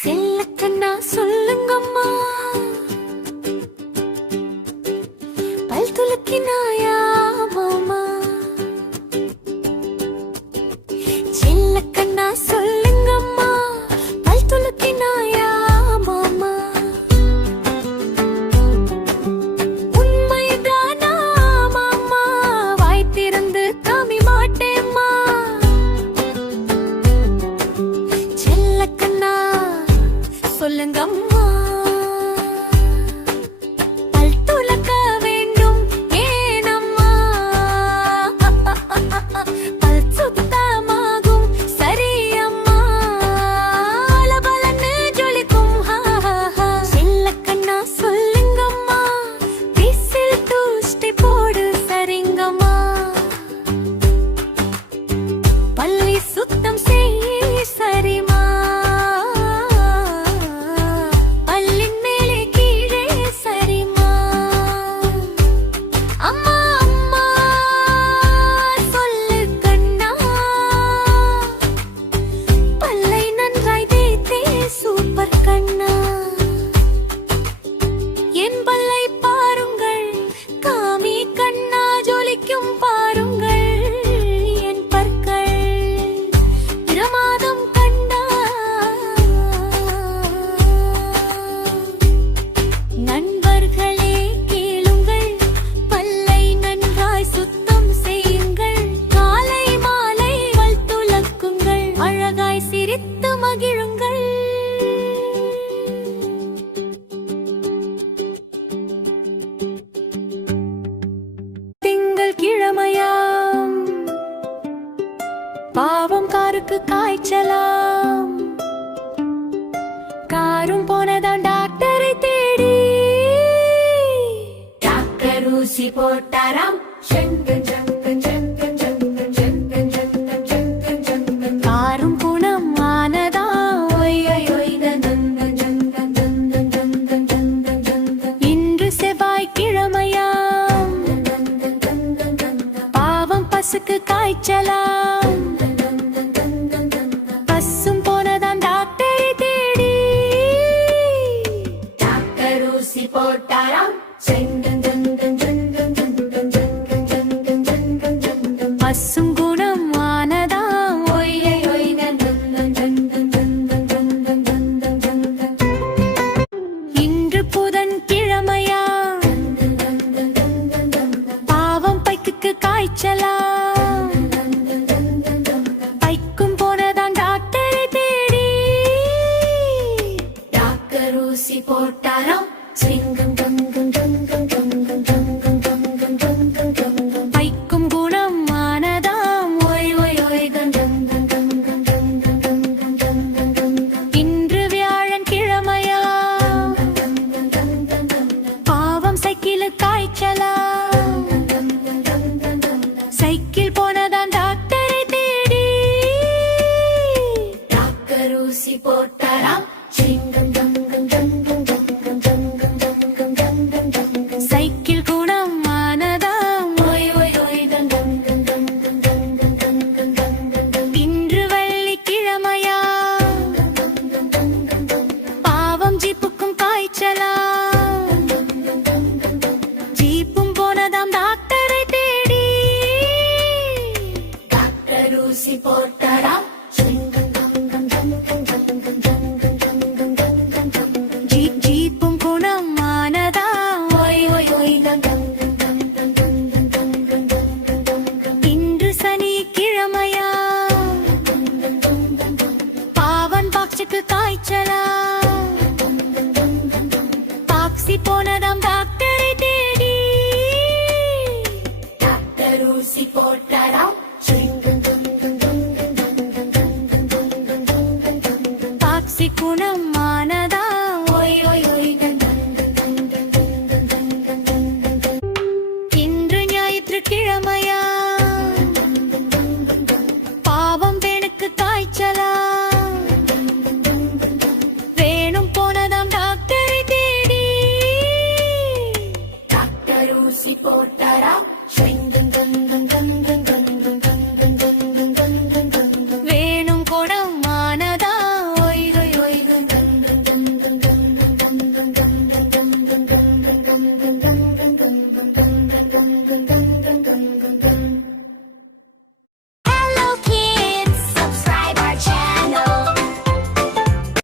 செல்லக்கண்ணா சொல்லுங்கம்மா, பல் துலக்கினாயாமா? செல்லக்கண்ணா சொல்லுங்கம்மா, பல் துலக்கினாயாமா? உண்மைதானா மாமா? வாய் திறந்து காமி மாட்டேம்மா. செல்லக்கண்ணா சொல்லுங்கம்மா, பல் துலக்க வேண்டும் ஏனம்மா? பல் சுத்தமாகும் சரியம்மா, பலபலன்னு ஜொலிக்கும். செல்லக்கண்ணா சொல்லுங்கம்மா, விசில் தூஷ்டி போடு சரிங்கம்மா. பல்லி சுத்தம் செய் சரிமா, பல்லின் மேலே கீழே சரிமா. அம்மா அம்மா சொல்லு கண்ணா, பல்லை நன்றாய் தேய்த்தே சூப்பர் கண்ணா. என் பல்லை பாருங்கள் காமி கண்ணா, ஜொலிக்கும் பாருங்கள் என் பற்கள் பிரமாதம் கண்டா. நண்பர்களே கேளுங்கள், பல்லை நன்றாய் சுத்தம் செய்யுங்கள். காலை மாலை பல் துலக்குங்கள், அழகாய் சிரித்து மகிழுங்கள். திங்கள் கிழமையாம், பாவம் காருக்கு காய்ச்சலாம். காரும் போனதான் டாக்டரை தேடி, டாக்டர் ஊசி போட்டாராம். காரும் குணம் ஆனதா, இன்று செவ்வாய்க்கிழமையாம், பாவம் பசுக்கு காய்ச்சலாம். பசும் போனதான் டாக்டரை தேடி, டாக்டர் ஊசி போட்டாராம். பசும் குணம் ஆனதா, இன்று புதன் கிழமையா, பாவம் பைக்கு காய்ச்சலாம். பைக்கும் போனதான் டாக்டரை தேடி, டாக்டர் ஊசி போட்டாராம். பைக்கும் குணம் ஆனதாம். இன்று வியாழன் கிழமையா, பாவம் சைக்கிளு காய்ச்சலாம். சைக்கிள் போனதான் டாக்டரை தேடி, டாக்டர் ஊசி போட்டாராம். சைக்கிள் குணம் ஆனதாம். இன்று வெள்ளிக்கிழமையா, பாவம் ஜீப்புக்கும் காய்ச்சலாம். ஜீப்பும் போனதாம் டாக்டரை தேடி, டாக்டர் ஊசி போட்டாராம். ஜீப்பும் குணம் ஆனதாம். இன்று சனிக்கிழமையா, பாவன் பாக்ஸுக்கு காய்ச்சலாம். பாக்ஸி போனதாம் டாக்டரை தேடி, டாக்டர் ஊசி போட்டாராம். dun dun dun dun dun dun dun dun.